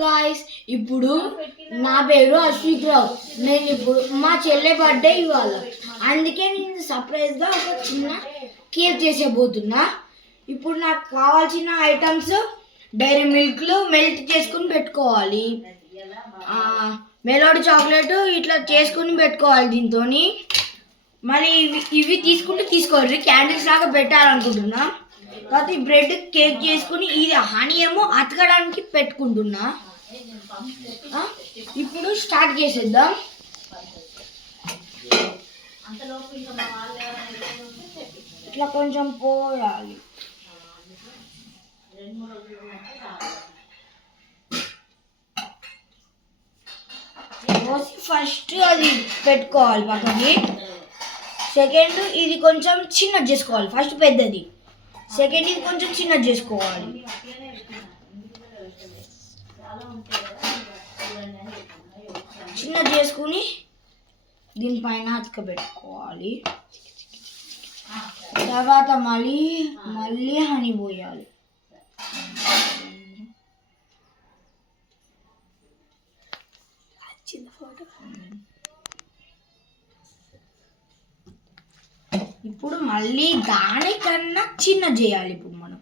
Guys, ఇప్పుడు నా పేరు అశ్విక్ రావు. నేను ఇప్పుడు మా చెల్లె బర్త్డే ఇవాళ, అందుకే నేను సర్ప్రైజ్గా ఒక చిన్న కేక్ చేసేబోతున్నా. ఇప్పుడు నాకు కావాల్సిన ఐటమ్స్ డైరీ మిల్క్లు మెల్ట్ చేసుకుని పెట్టుకోవాలి, మెలోడీ చాక్లెట్ ఇట్లా చేసుకుని పెట్టుకోవాలి. దీంతో మళ్ళీ ఇవి తీసుకోవాలి. క్యాండిల్స్ లాగా పెట్టాలనుకుంటున్నా. తర్వాత ఈ బ్రెడ్ కేక్ చేసుకుని ఇది హనీ ఏమో అతకడానికి పెట్టుకుంటున్నా. ఇప్పుడు స్టార్ట్ చేసేద్దాం. ఇట్లా కొంచెం పోయాలి. ఫస్ట్ అది పెట్టుకోవాలి పక్కకి. సెకండ్ ఇది కొంచెం చిన్నది చేసుకోవాలి. ఫస్ట్ పెద్దది, సెకండ్ ఇది కొంచెం చిన్నది చేసుకోవాలి. చిన్నది చేసుకుని దీనిపైన అతకబెట్టుకోవాలి. తర్వాత మళ్ళీ హనీ పోయాలి. ఇప్పుడు మళ్ళీ దానికన్నా చిన్న చేయాలి. ఇప్పుడు మనం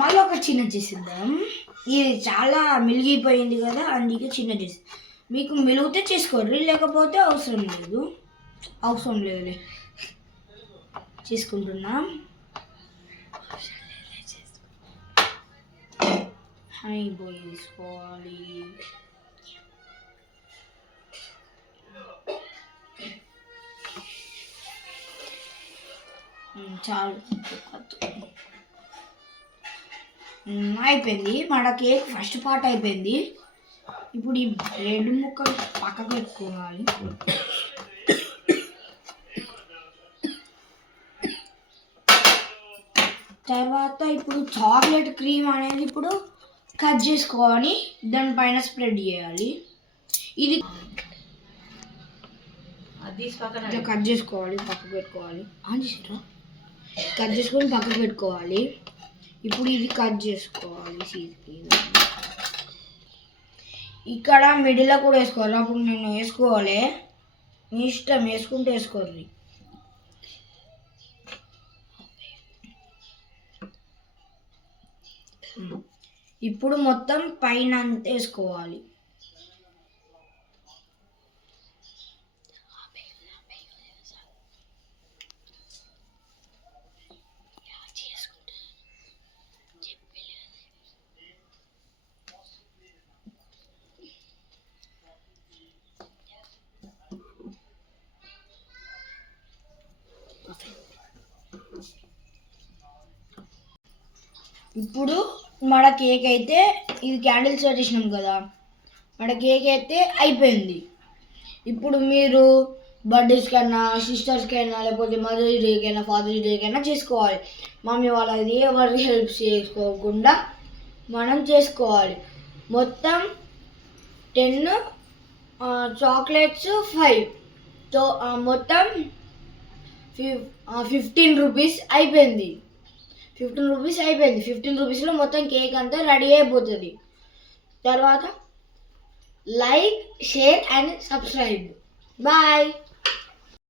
మళ్ళీ ఒక చిన్న చేసిద్దాం. ఇది చాలా మిలిగిపోయింది కదా, అందుకే చిన్న చేసి. మీకు మిలిగితే చేసుకోండి, లేకపోతే అవసరం లేదు. చేసుకుంటున్నాం. హై బాయ్ తీసుకోవాలి. చాలు, అయిపోయింది. మన కేక్ ఫస్ట్ పార్ట్ అయిపోయింది. ఇప్పుడు ఈ బ్రెడ్ ముక్కలు పక్కకు పెట్టుకోవాలి. తర్వాత ఇప్పుడు చాక్లెట్ క్రీమ్ అనేది ఇప్పుడు కట్ చేసుకోవాలి, దానిపైన స్ప్రెడ్ చేయాలి. ఇది కట్ చేసుకోవాలి, పక్కకు పెట్టుకోవాలి. కట్ చేసుకొని పక్కకు పెట్టుకోవాలి. ఇప్పుడు ఇది కట్ చేసుకోవాలి. ఇక్కడ మిడిల్లో కూడా వేసుకోవాలి. అప్పుడు నేను వేసుకోవాలి, మీ ఇష్టం, వేసుకుంటే వేసుకోవాలి. ఇప్పుడు మొత్తం పైన అంతా వేసుకోవాలి. ఇప్పుడు మన కేక్ అయితే, ఇది క్యాండిల్స్ చేసినాం కదా, మన కేక్ అయితే అయిపోయింది. ఇప్పుడు మీరు బర్త్డేస్ కైనా, సిస్టర్స్ కైనా, లేకపోతే మదర్స్ డేకైనా, ఫాదర్స్ డేకైనా చేసుకోవాలి. మమ్మీ వాళ్ళది ఎవరి హెల్ప్ చేసుకోకుండా మనం చేసుకోవాలి. మొత్తం 10 చాక్లెట్స్ 5, మొత్తం 15 రూపీస్ అయిపోయింది. 15 రూపీస్లో మొత్తం కేక్ అంతా రెడీ అయిపోతుంది. తర్వాత like, share and subscribe. Bye.